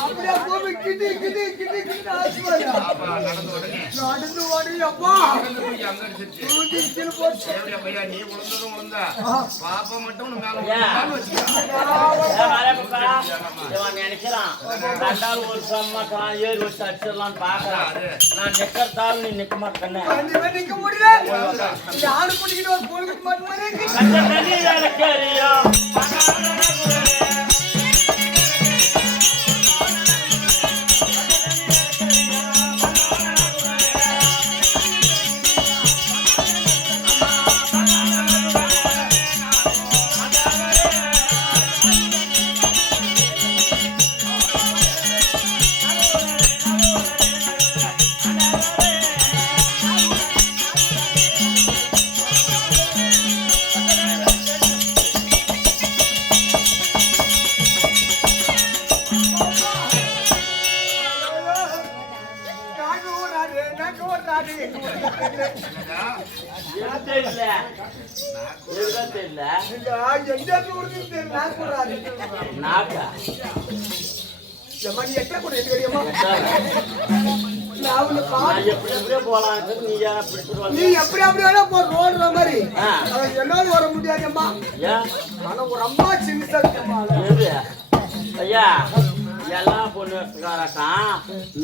அப்படியே போய் கிட்டி கிட்டி கிட்டி கிட்டி ஆச்சுவாயா நடந்து ஓடி அப்பா நீ விழுந்தா பாப்பா மட்டும் நினைக்கிறான் ரெண்டாவது ஒரு சம்மா ஏறி வச்சு அடிச்சிடலான்னு பாக்குறான். நான் நிக்கிறதாலும் நீ நிக்க மாட்டேன்னு நிக்க முடியல. ஆடு குடிக்கிட்டு ஒரு போட்டு நீ எப்படி அப்படியே ரோடுற மாதிரி என்னால வர முடியாதும்மா. ஆனா ஒரு அம்மா சின்ன ஐயா எல்லாம் பொண்ணு வச்சுக்காரட்டான்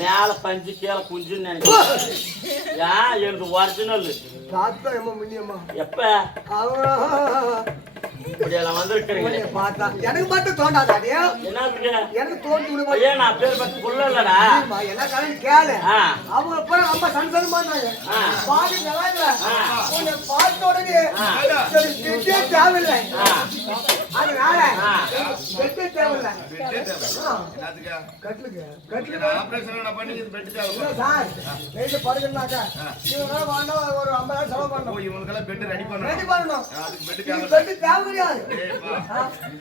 மேல பஞ்சு கீழே குஞ்சுன்னு நினைக்கிறேன். எனக்கு ஒரிஜினல் எப்ப இப்படியெல்லாம் வந்திருக்கிறீங்க பார்த்தா எனக்கு மட்டும் தோண்டாதாடி. என்னதுக்கு எனக்கு தோண்டு ஐயா நான் பேர் பத்தி புள்ள இல்லடா. என்ன காரணம் கேளு. அவங்க கூட ரொம்ப சந்தோஷமா இருந்தாங்க. பாதி நல்லா உன்னை பார்த்த உடனே பெட்டே தேவையில்லை. அதனால பெட்டே தேவையில்லை. கட்லுக்கு கட்லுக்கு ஆபரேஷன் பண்ணி பெட் தேவை சார். வெயிட் படுக்கணும்னாக்கா இவங்க வாங்க ஒரு 50,000 செலவு பண்ணணும். இவங்களுக்கெல்லாம் பெட் ரெடி பண்ணணும். ரெடி பண்ணணும். அதுக்கு பெட் தேவை கிடையாது.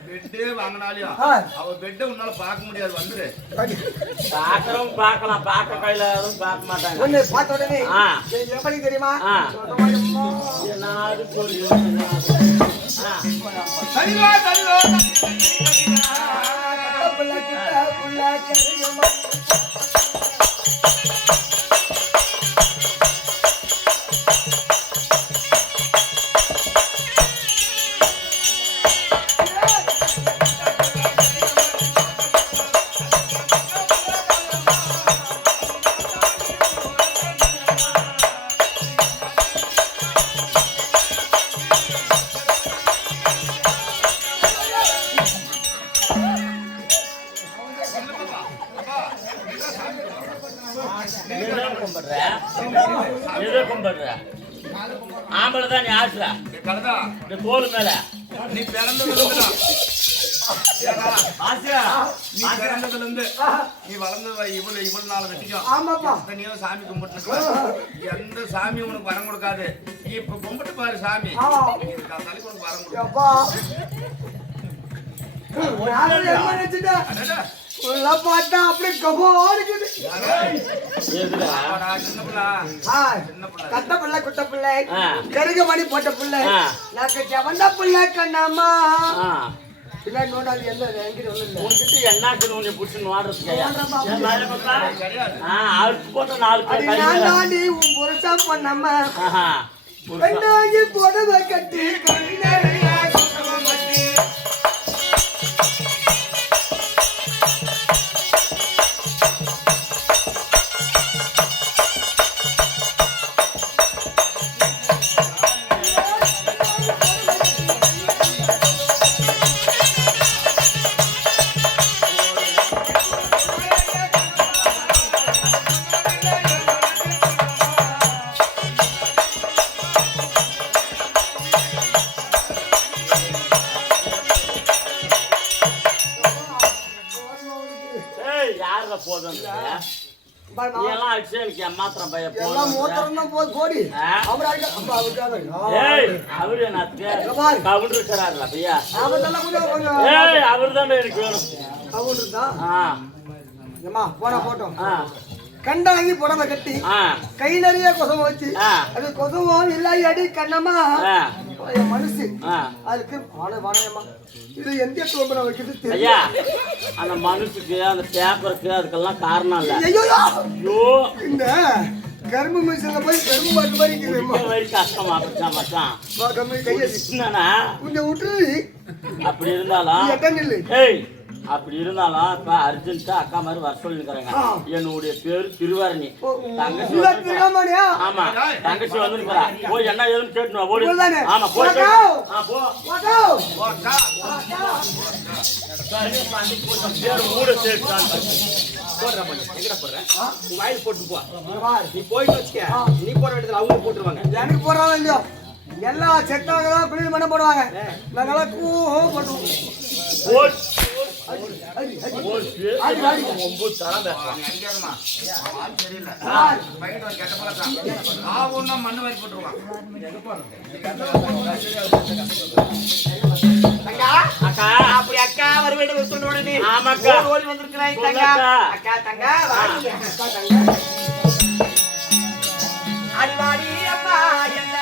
பெட்டே வாங்கினாலும் அவ பெட்டை உன்னால பார்க்க முடியாது. வந்துரு பாக்குறவங்க பார்க்கலாம். பார்க்க கையில யாரும் பார்க்க மாட்டாங்க. ஒண்ணு பார்த்த உடனே எப்படி தெரியுமா நான் சரிவா சரிவா ஆம்பளைதான் நீ ஆசுற இந்த தோல் மேல நீ பிறந்ததுல இருந்து நீ வளர்ந்து இவ்வளவு நாள் வரைக்கும் நீ சாமி கும்பிட்டு எந்த சாமி உனக்கு வரம் கொடுக்காது. நீ இப்ப கும்பிட்டு பாரு சாமி உனக்கு வரம் கொடுக்கும். பார்த்தா அப்படியே கபோடு இருக்குது. கட்ட பிள்ளை குட்ட பிள்ளை கருக மணி போட்ட பிள்ளை நாக்கு செவந்த பிள்ளை கண்ணாமா பின்னாடி நோண்டாது. எந்த உன்கிட்ட என்னாக்குன்னு உன்னை பிடிச்சி வாடுறதுக்கு போட்ட 4 தாண்டி உன் புருஷா பண்ணாம பெண்ணாகி புடவை கட்டி போதும் எல்லாம் அடிச்சு எனக்கு மாத்திரம் பையன் கோடி அவரு கவுண்டர் இருக்கிறாருல பையா அவரு தான் எனக்கு வேணும். கவுண்டர் தான் போன போட்டோம். கண்டாங்கி புடவை கட்டி கை நிறைய கொசவம் வச்சு அது கொசவம் இல்லை அடி கண்ணம்மா என் மனசு ஆ. அதுக்கு வாழையம்மா இது எந்த இடத்துல நான் வைக்கிறது தெரியல. ஐயா அந்த மனுஷுக்கு அந்த பேப்பருக்கு அதுக்கெல்லாம் காரணம் இல்ல. ஐயோ ஐயோ இந்த கரும்பு மிஷின்ல போய் கரும்பு பாட்டு மாதிரி இருக்குதும்மா. வரி கஷ்டமா மச்சான் மச்சான் கையை என்னண்ணா கொஞ்சம் விட்டுரு. அப்படி இருந்தாலும் எட்டம் நில்லு. ஏய் அப்படி இருந்தாலும் இப்ப அர்ஜென்ட்டா அக்கா மாதிரி வர சொல்லிருக்காங்க. என்னுடைய பேரு திருவாரணி. தங்கச்சி இல்ல திருவாமணியா? ஆமா தங்கச்சி வந்துருக்கா. போய் என்ன ஏதுன்னு கேட்டு வா, ஓடு. இவ்வளவுதானே? ஆமா போய் வாடா. போ. வாடா. போட்டா. பேரு மூட சேர்த்தான். போடுற பண்ணு. எங்கடா போடுற? உன் வாயில் போட்டு போ. நீ போயிட்டு வச்சுக்க. நீ போட வேண்டியதுல அவங்க போட்டுருவாங்க. எனக்கு போடுறாங்க இல்லையோ எல்லா செட்டாக குளிர் பண்ண போடுவாங்க. நாங்கெல்லாம் போட்டுருவோம். ஓட். அடி, அடி, அடி. ஓட். அடி, அடி. ஒன்பது தரம் பேசுறான். அவன் அடிக்காதம்மா. அவன் ஆள் சரியில்லை. பையன் ஒரு கெட்ட பழக்கம். ஆவுன்னா மண்ணு வாரி போட்டுருவான். அக்கா அப்படி அக்கா வருவேன் சொன்ன உடனே ஆமாக்கா ஓடி வந்திருக்கிறாய் தங்கா. அக்கா தங்கா வாடி. அக்கா, தங்க. அடிவாடி அம்மா என்ன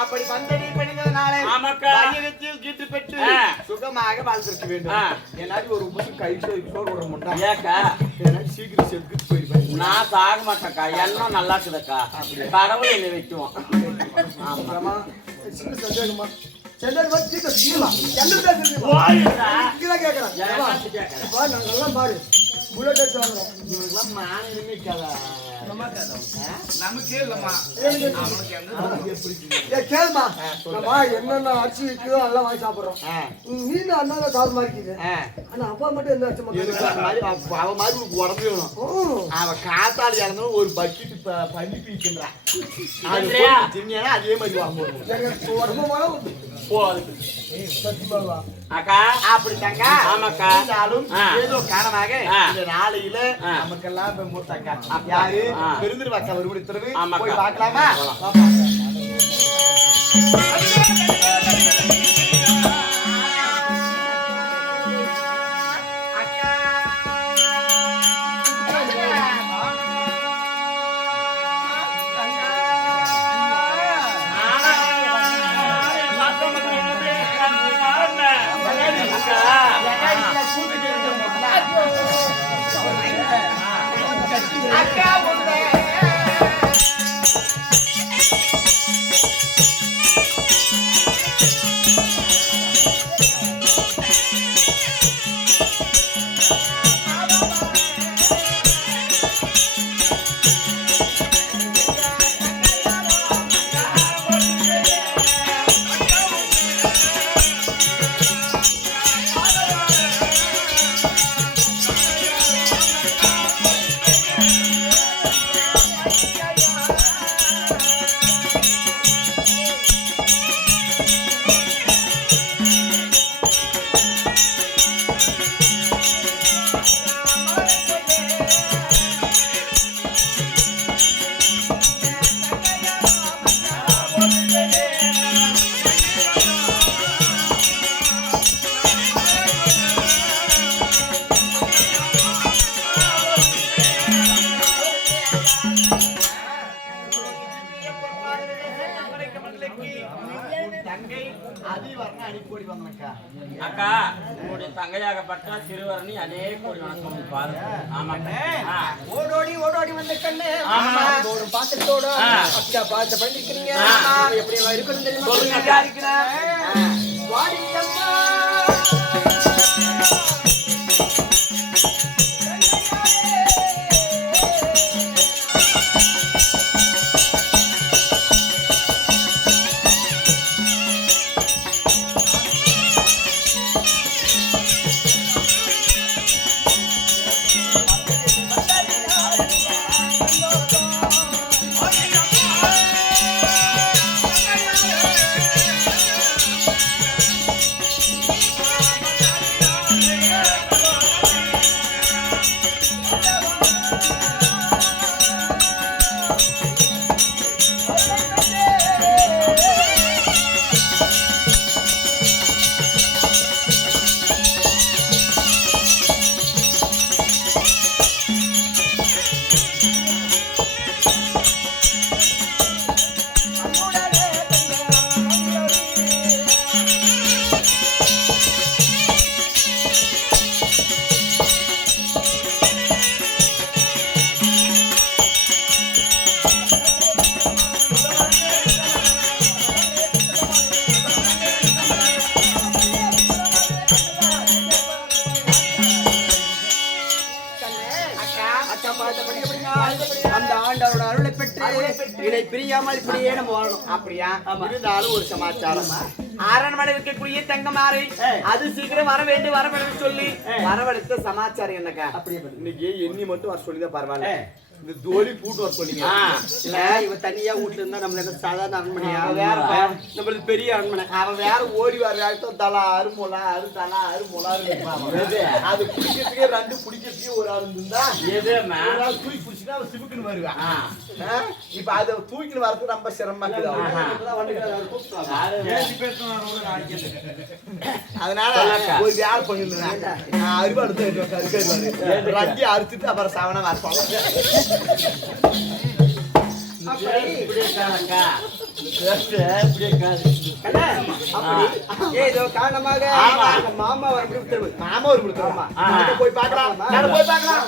அப்படி வந்தடி பெண்கிறதுனால ஆமாக்கா. வயிறத்தில் கீட்டு பெற்று சுகமாக வாழ்ந்திருக்க வேண்டும். என்னாடி ஒரு முசு கை சோறு விட மாட்டான். ஏக்கா என்னாடி சீக்கிரம் செத்துட்டு போயிருப்பேன். நான் சாக மாட்டேன்க்கா. எல்லாம் நல்லா இருக்குதுக்கா. கடவுள் என்னை வைக்குவோம். அப்புறமா சின்ன சந்தேகமா சென்னை வச்சு தீமா என்ன பேசுறீங்க? போயிடுறா. இங்கதான் கேக்குறேன். ஏமாத்தி கேட்கறேன். வா நாங்கெல்லாம் பாரு புல்லட் அடிச்சு வாங்குறோம். இவனுக்குலாம் மானமே இருக்காதா? நமக்கே இல்லம்மா. அவனுக்கு எங்க ஏய் கேளுமா நம்ம என்னென்ன அரிசி விற்குதோ அதெல்லாம் வாங்கி சாப்பிடுறோம். மீன் அண்ணால சாப்பிட மாதிரி இருக்குது. ஆனா அப்பா மட்டும் எந்த அரிசி எனக்கு அந்த மாதிரி அவ மாதிரி உனக்கு உடம்பு வேணும். அவ காத்தாடி இறந்தோம் ஒரு பக்கெட் பண்ணி பீச்சுன்றான். அது தின்னா அதே மாதிரி வாங்குவோம். எங்க உடம்பு மேல போ அதுக்கு. சத்தியமாவா அக்கா அப்படி தங்க ஆமாக்கா. இருந்தாலும் ஏதோ காரணமாக ஆ. இந்த நாளையில நமக்கெல்லாம் இப்ப மூத்தக்கா யாரு பெருந்திருவாக்கா ஒரு உத்தரவு ஆமாக்கா. போய் பார்க்கலாமா? அக்கா உன்னை வந்தனக்கா. அக்கா உங்களுடைய தங்கையாகப்பட்ட திருவரணி அநேக கோடி வணக்கம் பாரு. ஆமாக்கா. ஓடோடி ஓடோடி வந்த கண்ணு ஆமா. ஒரு பாத்திரத்தோட அக்கா பாத்த பண்ணிக்கிறீங்க எப்படி எல்லாம் இருக்கணும் தெரியுமா? சொல்லுங்க. இருக்கிறேன் வாடியம்மா அந்த ஆண்டவரோட அருளை பெற்று இதை பிரியாமல் இப்படியே நம்ம வாழணும். அப்படியா? இருந்தாலும் ஒரு சமாச்சாரம். அரண்மனை இருக்கக்கூடிய தங்கமாரை அது சீக்கிரம் வர வேண்டும் சொல்லி வரவழைத்த சமாச்சாரம் என்னக்கா? இன்னைக்கு எண்ணி மட்டும் வர சொல்லிதான் பரவாயில்ல. இந்த தோழி பூட்டு வர சொன்னீங்க. இல்ல இவ தனியா வீட்டுல இருந்தா நம்மள என்ன சாதாரண அரண்மனையா? வேற நம்மளுக்கு பெரிய அரண்மனை. அவன் வேற ஓடி வர வேகத்தோ தலா அருமொலா அது குடிக்கிறதுக்கே ரெண்டு குடிக்கிறதுக்கே ஒரு ஆள் இருந்தா ஒரு ஆள் தூக்கி குடிச்சுன்னா அவன் சிவுக்குன்னு வருவான். இப்ப அதை தூக்கின்னு வரது ரொம்ப சிரமமா அதனால ஒரு வேலை பண்ணிருந்தேன். அறுவாடு ரங்கி அறுத்துட்டு அப்புறம் சவன வரப்பாங்க. ஏதோ காரணமாக மாமா வர மாமா ஒரு கொடுத்துருமா போய் பார்க்கலாம் போய் பார்க்கலாம்.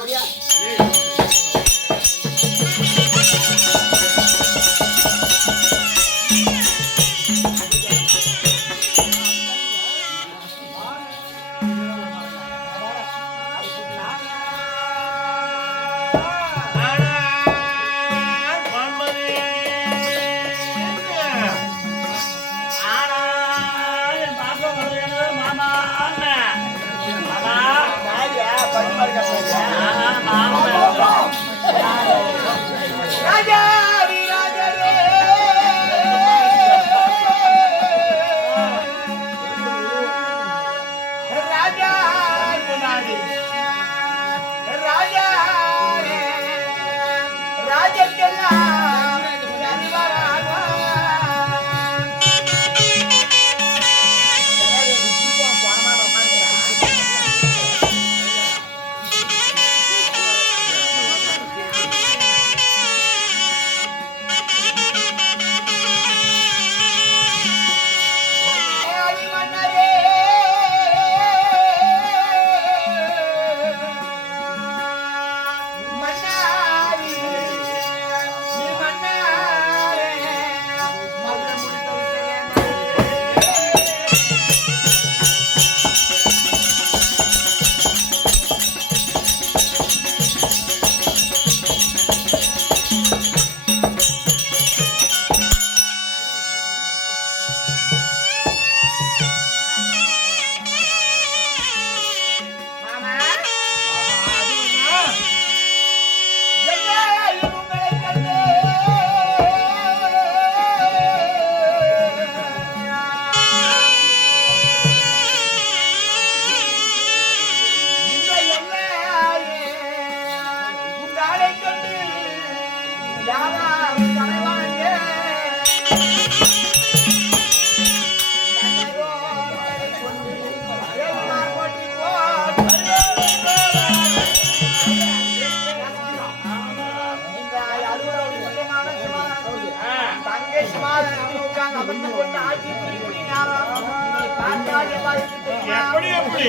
எப்படி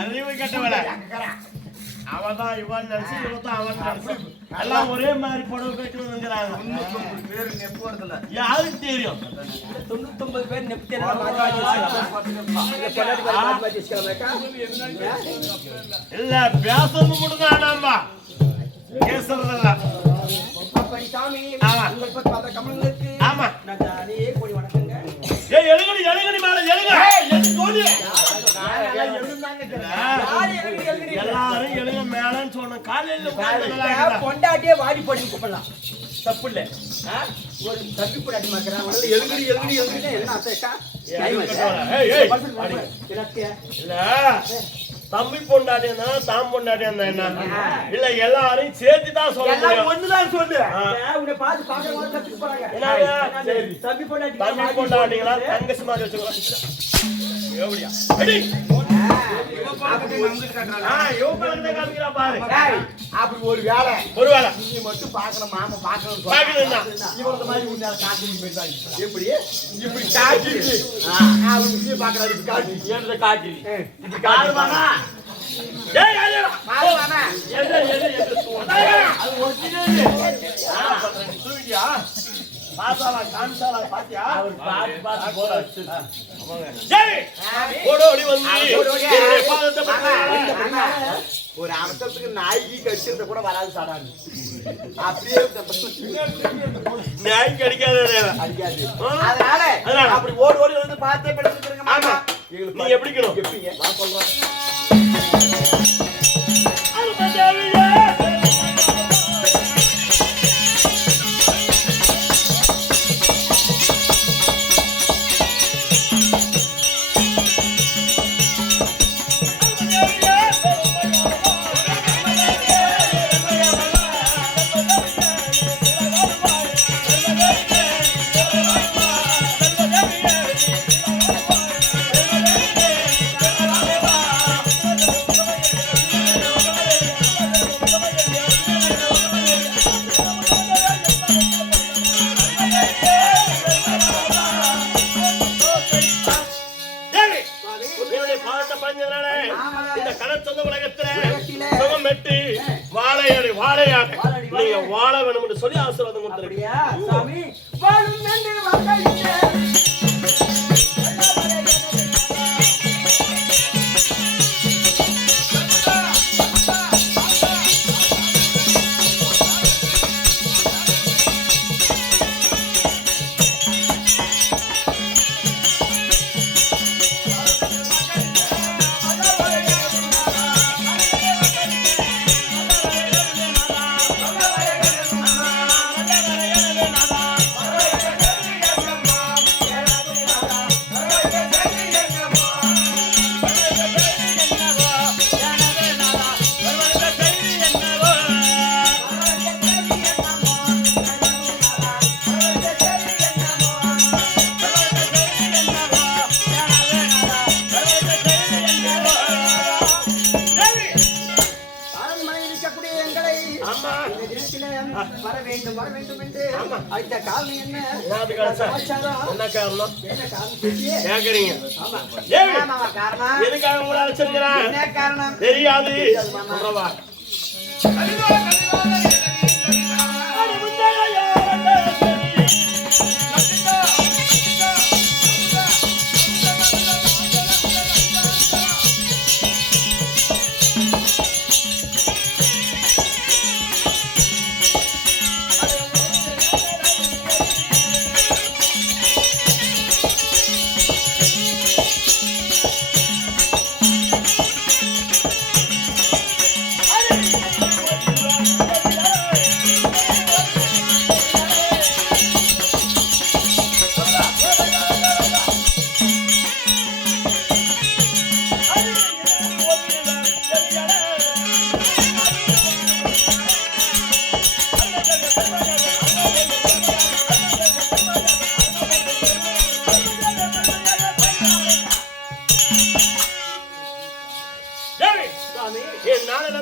அறிவு கட்டவள அவதான் இவன் நினைச்சு அவன் நினைச்சு எல்லாம் ஒரே மாதிரி புடவை கட்டி வந்துங்கிறாங்க. 99 பேர் நெப்பு வரதுல யாருக்கு தெரியும்? 99 பேர் நெப்தி இல்ல பேசுறது மட்டும் தான் நாம பேசுறதில்ல. சாமி ஆமா. உங்களை பத்தி பார்த்த கமலங்களுக்கு ஆமா. நான் தானே கோடி வணக்கங்க. ஏய் எழுங்கடி மேல எழுங்க. எது தோடி? எல்லாரும் எழுங்க மேலன்னு சொன்ன காலையில உட்கார்ந்து பொண்டாட்டியே வாடி போட்டு கூப்பிடலாம். தப்பு இல்ல. ஒரு தப்பி போடாட்டி மாக்கறா. உடனே எழுங்கடி என்ன அசைக்கா? இல்ல தம்பி பொண்டாட்டியா தாம் பொண்டாட்டியா என்ன இல்ல எல்லாரும் சேர்த்து தான் சொல்ல முடியும். ஒண்ணுதான் சொல்லு. உன்னை பார்த்து பாக்குறவங்க தப்பிச்சு போறாங்க. சரி தம்பி தம்பி பொண்டாட்டிங்களா தங்கச்சி மாதிரி வச்சுக்கலாம். எப்படியா அப்படி ஒரு வேலை நீ மட்டும் பாக்கணும் மாமா பாக்கணும் இவங்க மாதிரி உன்னால காட்டி எப்படி இப்படி காட்டி அவங்க பாக்குறாரு காட்டி காட்டி இப்படி காட்டுவானா ஒரு அவசரத்துக்கு நாய்க்கு கடிச்சிருந்த கூட வராது சாடாது. அப்படியே நாய்க்கு அடிக்காது. அதனால அப்படி ஓடி வந்து பார்த்தே ஆமா நீ எப்படி எப்படிங்க நான் சொல்றேன். நீங்க வாழ வேணும் என்று சொல்லி ஆசீர்வாதம் கொடுத்துருக்கியா சாமி வாழும் நன்றி வாக்களித்தே வர வேண்டும் என்று அந்த காரணம் என்ன காரணம் கேக்குறீங்க எதுக்காக உங்களை அழைச்சிருக்கிறேன் என்ன காரணம் தெரியாது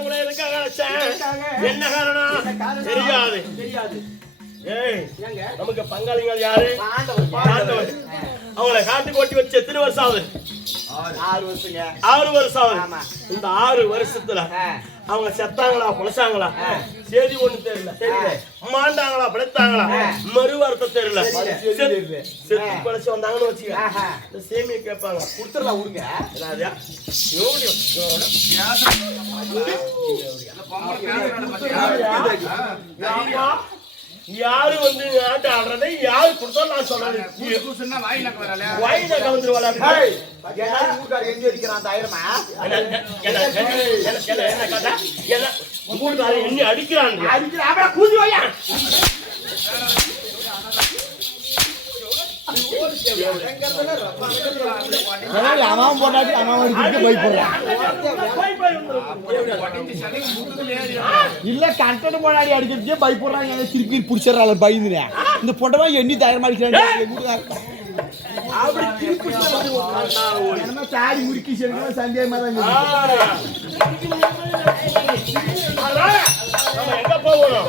உங்களை எதுக்காக அழைச்சேன்? என்ன காரணம் தெரியாது. ஏய், நமக்கு பங்காளிகள் யாரு? பாண்டவர். அவங்களை காட்டுக்கு ஓட்டி வச்சு எத்தனை வருஷம் ஆகுது? 6 வருஷம் ஆகுது. இந்த 6 வருஷத்துல அவங்க செத்தாங்களா பொழைச்சாங்களா செய்தி ஒண்ணு தெரியல. மாண்டாங்களா பிழைத்தாங்களா மறுவார்த்தை தெரியல. செத்து பொழைச்சு வந்தாங்கன்னு வச்சுக்க, இந்த சேமியை கேட்பாங்க, கொடுத்துடலாம் விடுங்க. யாரு வந்து ஆட்ட ஆடுறதை யாரு கொடுத்தா நான் சொல்றேன். வாயில கலந்துருவாளா? எண்ணி அடிக்கிறான். அவன் போட்டாட்டி அவன் பயப்படுறான். இல்ல கண்டன போனாடி அடிக்கிறதுக்கே பயப்படுறாங்க. திருப்பி பிடிச்சிடறாள் பயந்துனேன். இந்த பொட்டமா எண்ணி தயாரமா அடிக்கிறான். தாடி முறுக்கி செல்லும் சந்தேகமா தான். எங்க போகணும்?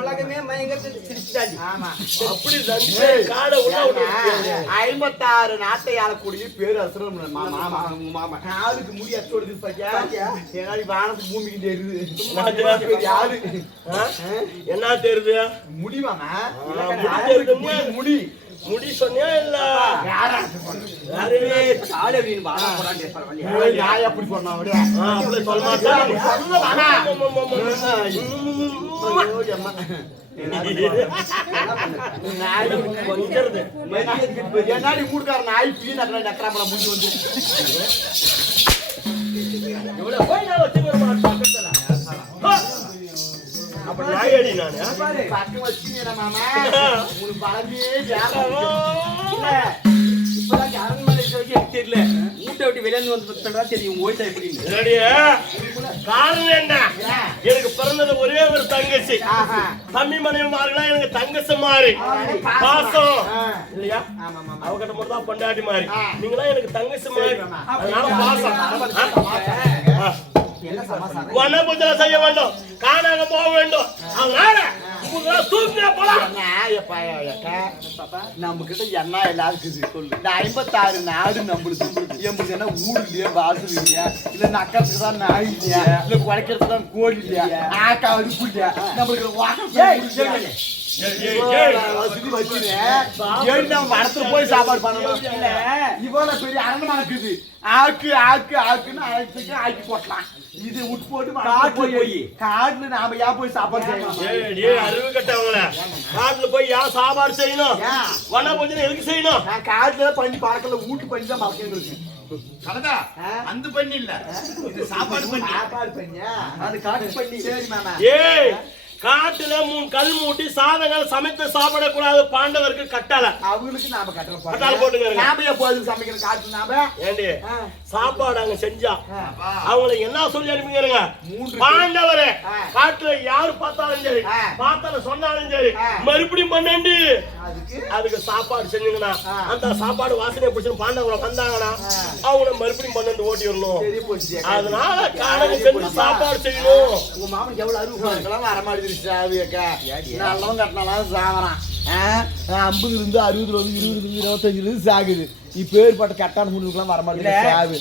உலகமே மயங்கத்தில் சிரிச்சுட்டாடி. 56 நாட்டை ஆளக்கூடிய பேரரசர் ஆளுக்கு முடி அச்சோடு வானத்துக்கு பூமிக்கு தெரியுது. யாரு என்ன தெரியுது? முடிவாமா முடி முடி சொன்னியா இல்ல எப்படி சொன்னா சொல்ல மாட்டேன். என்னாடி மூடுக்கார நாய் பீ நக்கராமல முடிஞ்சு வந்து நாயடி நானு பக்கம் வச்சுங்க மாமா உனக்கு பழமே இப்பதான் அரண்மனை எனக்கு தெரியல. மூட்டை விட்டு வெளியே வந்து தெரியும் ஓய்ட்டா எப்படின்னு. காரணம் என்ன? எனக்கு பிறந்தது ஒரே ஒரு தங்கச்சி. தம்பி மனைவிமார்களா எனக்கு தங்கச்சி மாறி பாசம் இல்லையா? அவகிட்ட மட்டும் தான் பொண்டாட்டி மாறி. நீங்களா எனக்கு தங்கச்சி மாறி, அதனால பாசம். வனபூஜை செய்ய வேண்டும், காணாக போக வேண்டும். அதனால நம்ம கிட்ட என்ன எல்லாம் இருக்குது சொல்லு. இந்த 56 நாடு நம்மளுக்கு எம்பளுக்கு என்ன ஊடு இல்லையா, வாசல் இல்லையா, இல்ல நக்கறதுக்கு தான் நாய் இல்லையா, இல்ல குறைக்கிறதுக்கு தான் கோழி இல்லையா, ஆக்கா அறுப்பு இல்லையா, நம்மளுக்கு வடத்துல போய் சாப்பாடு பண்ணணும். இவ்வளவு பெரிய அரண்மனை இருக்குது. ஆக்கு ஆக்கு ஆக்குன்னு ஆக்கி போட்டலாம். இது உட்டு போட்டு காட்டுல நாம ஏன் போய் சாப்பாடு செய்யணும்? அறிவு கட்டவங்கள காட்டுல போய் ஏன் சாப்பாடு செய்யணும்? வன பூஜை எதுக்கு செய்யணும்? காட்டுல பண்ணி பழக்கல வீட்டு பண்ணி தான் மறக்க இருக்கு. அந்த பண்ணி இல்ல, இது சாப்பாடு பண்ணி. சாப்பாடு பண்ணியா அது காட்டு பண்ணி. சரி மாமா. ஏய், காட்டுல 3 கல் மூட்டி சாதங்கள் சமைத்து சாப்பிடக்கூடாது பாண்டவருக்கு கட்டளை. அவங்களுக்கு நாம கட்டளை போட்டுங்க. நாம எப்போது சமைக்கிற காட்டு நாம ஏண்டி சாப்பாடு அங்க செஞ்சா அவங்களை என்ன சொல்லி அனுப்பிக்கிறங்க? பாண்டவரே காட்டுல யாரு பார்த்தாலும் சரி, பார்த்தாலும் சொன்னாலும் சரி, மறுபடியும் பண்ணி அதுக்கு சாப்பாடு செஞ்சீங்கன்னா அந்த சாப்பாடு வாசனை பிடிச்சு பாண்டவரை வந்தாங்கன்னா அவங்கள மறுபடியும் பண்ணி ஓட்டி வரணும். அதனால காலையில செஞ்சு சாப்பாடு செய்யணும். உங்க மாமனுக்கு எவ்வளவு அறிவு வரமாடி நல்லவன் கட்டினாலும் சாவறான். 50 இருந்து 60 வந்து 20 இருந்து 25 இருந்து சாகுது. நீ பேர்பட்ட கட்டான முடிவுக்குலாம் வர மாட்டேங்குது.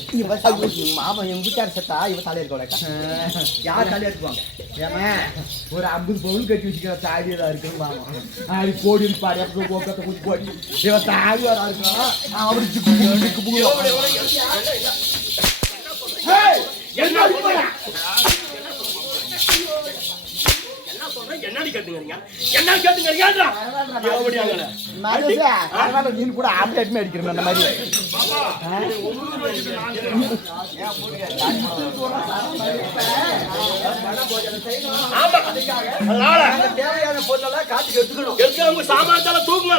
மாமா எங்க வீட்டார் செத்தா இவ தலைய இருக்கா யார் தலையா இருக்குவாங்க ஏமா ஒரு 50 பவுன் கட்டி வச்சுக்கிற தாடி ஏதாவது இருக்குன்னு மாமா அது கோடி பாடி அப்போ போக்கத்தை குத்தி போடி இவன் தாடி வரா இருக்கான் அவனுக்கு என்னடி கேட்டுங்க என்ன கேட்டுங்க நீ கூட ஆம்லேட்மே அடிக்கிறேன் அந்த மாதிரி தேவையான பொருளெல்லாம் காட்டுக்கு எடுத்துக்கணும். சாமான் தூக்குங்க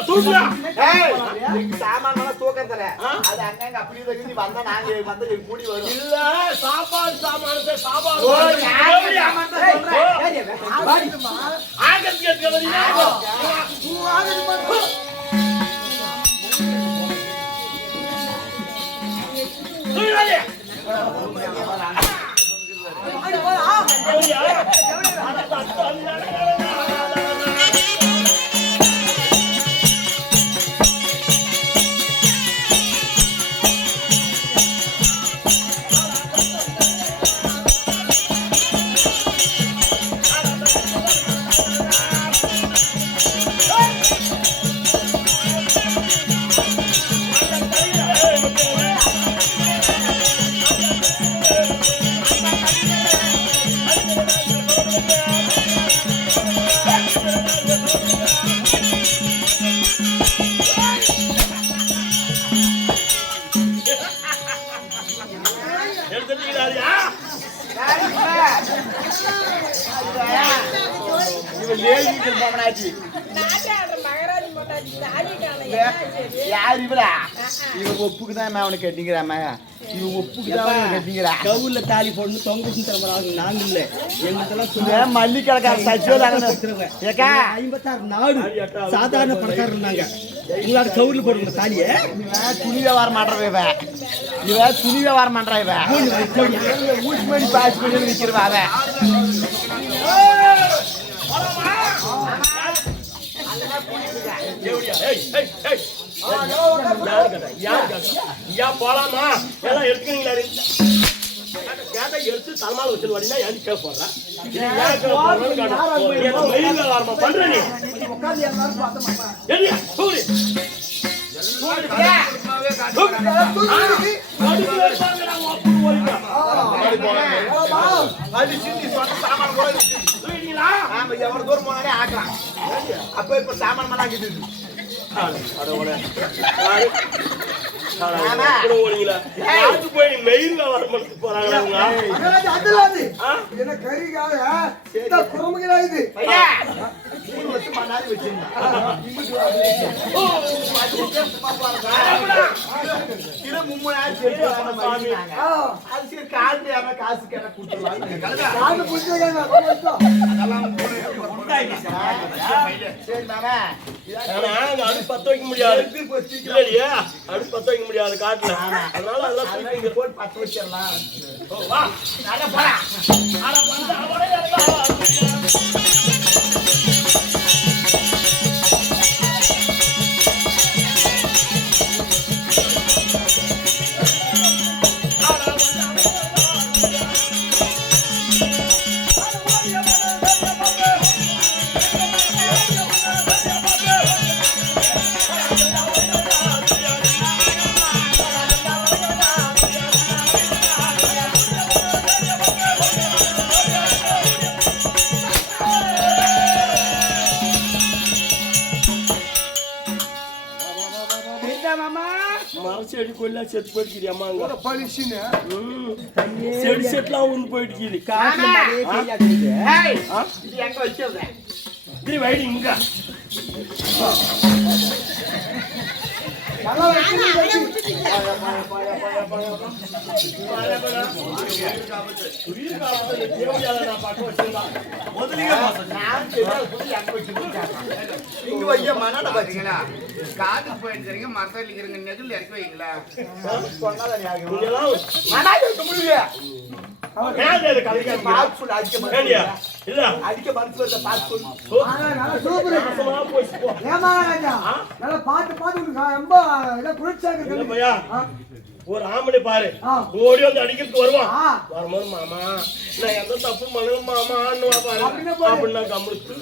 சாமான தூக்கத்துல அது அங்க அப்படியே நீ வந்தா நாங்க வந்து கூடி வரும் இல்ல சாப்பாடு சாமானத்தை யார் இவரா இவன் ஒப்புக்குதான் அவனுக்கு கட்டிங்கிறாம இவன் ஒப்புக்குதான் கட்டிங்கிறா கவுல தாலி போடணும் தொங்க தரமாங்க நாங்க இல்ல எங்களுக்கெல்லாம் மல்லிக்கடைக்கார சச்சிவதாங்க 56 நாடு சாதாரண பணக்காரர் இருந்தாங்க உங்களோட கவுல போடுங்க தாலிய துணி வியாபாரம் பண்றவ இவ துணி வியாபாரம் பண்றா இவ ஊசி மணி பாஸ் பண்ணி விற்கிறவா அவ போலாமா எல்லாம் எடுத்துக்கிறீங்களா எடுத்து தலைமால வச்சு வரீங்கன்னா ஏன் கேட்பா பண்ற நீ எவ்வளவு தூரம் போனாலே ஆக்கலாம் அப்ப இப்ப சாமான் மலாக்குது போய் மெயில்ல வர போறாங்க என்ன கறிக்காக குரம்புகிறா இது 3 வருஷம் மணாரி வச்சிருந்தேன் காசு கேட்ட அடுப்பு பத்த வைக்க முடியாது இல்லையா அடுப்பு பத்த வைக்க முடியாது காட்டுல அதனால அதெல்லாம் போட்டு 10 வச்சிடலாம் செடி கொள்ள செத்து போயிடுச்சு அம்மா பளிச்சுன்னு செடி செட்டுலாம் ஒன்று போயிடுச்சு எங்க வச்சிருந்தேன் இது வைடி இங்க இங்க வைய மனட பாத்தீங்களா காது போயிடுறீங்க மரத்துல இருக்கிறங்க நெகில் இறக்கி வைங்களா சொன்னாதான் மனாடி வைக்க முடியல ஏன் இது கதைக்கு பார்த்து சொல்லு, அடிக்க மனசு ஏண்டியா வருதா? இல்ல அடிக்க மனசு வருதா? பார்த்து சொல்லு. நல்லா சூப்பர் நாசமா போச்சு போ ஏமா ராஜா நல்லா பார்த்து பார்த்து உனக்கு ரொம்ப ஏதோ குளிர்ச்சியா இல்ல இருக்கு பையா ஒரு ஆம்பளை பாரு ஓடி வந்து அடிக்கிறதுக்கு வருவான் வரும்போது மாமா நான் எந்த தப்பு பண்ணல மாமான்னு பாரு அப்படின்னா கம்முடுத்து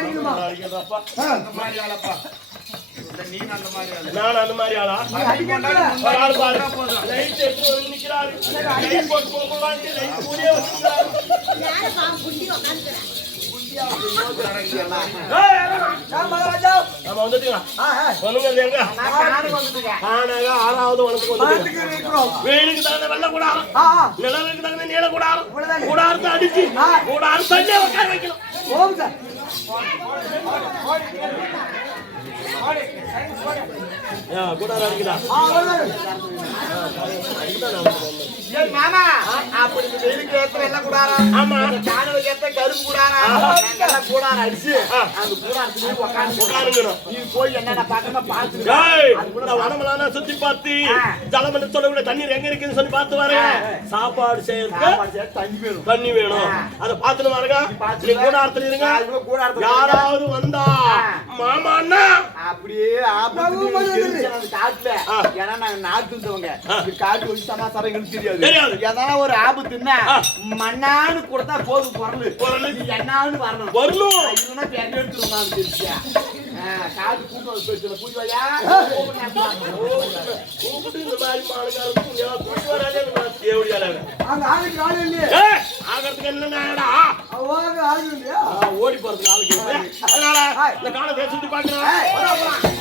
அடிக்கிறதாப்பா அந்த மாதிரி ஆளப்பா நீ அந்த மாதிரி ஆளு நான் அந்த மாதிரி ஆளா ஒரு ஆள் பாரு லைட் எடுத்து வந்து நிக்கிறாரு லைட் போட்டு போகலான்னு லைட் கூடயே வச்சிருக்காரு நம்ம வந்துட்டீங்களா வந்துங்க எங்க காணாக 6வது வனத்துக்கு வந்துட்டோம் வெயிலுக்கு தகுந்த வெள்ள கூடாரம் நிழலுக்கு தகுந்த நீல கூடாரம் கூடாரத்தை அடிச்சு கூடாரம் தண்ணி உட்கார வைக்கணும் போகும் சார் கூடாரம் அடிக்கிறா ஏய் மாமா, அப்படி இந்த வெயிலுக்கு ஏத்த வெள்ளை கூடாரம், ஆமா காணலுக்கு ஏத்த கருப்பு கூடாரம், நாங்கெல்லாம் கூடாரம் அடிச்சு அந்த கூடாரத்துல உட்காருங்கணும் நீ போய் என்னென்ன பார்க்கணுமோ பார்த்துட்டு நான் வனமெல்லாம் சுத்தி பார்த்து ஜலம் என்று சொல்ல தண்ணீர் எங்க இருக்குன்னு சொல்லி பார்த்து வரேன் சாப்பாடு செய்யறதுக்கு தண்ணி வேணும். தண்ணி வேணும் அதை பார்த்துட்டு வரங்க நீங்க கூடாரத்துல இருங்க கூடாரத்துல யாராவது வந்தா மாமான்னா அப்படியே காட்டுல ஏன்னா நாங்க நாட்டு இருந்தவங்க காட்டு வச்சு சமாச்சாரம் எங்களுக்கு தெரியாது ஏதாவது ஒரு ஆபத்துன்னா மண்ணான்னு கொடுத்தா போதும் குரலு என்னான்னு வரணும் இல்லைன்னா பெரிய எடுத்துருவாங்க தெரிஞ்சா காட்டு கூட்டம் பேசுற பூஜையா கூப்பிட்டு இந்த மாதிரி மாளுக்காரன் கூட்டி வராதே தேவடியால அங்க ஆளுக்கு ஆளு இல்லையே ஆகிறதுக்கு என்னடா அவங்க ஆளு இல்லையா ஓடி போறதுக்கு ஆளுக்கு அதனால இந்த காலத்தை சுத்தி பார்க்கிறேன்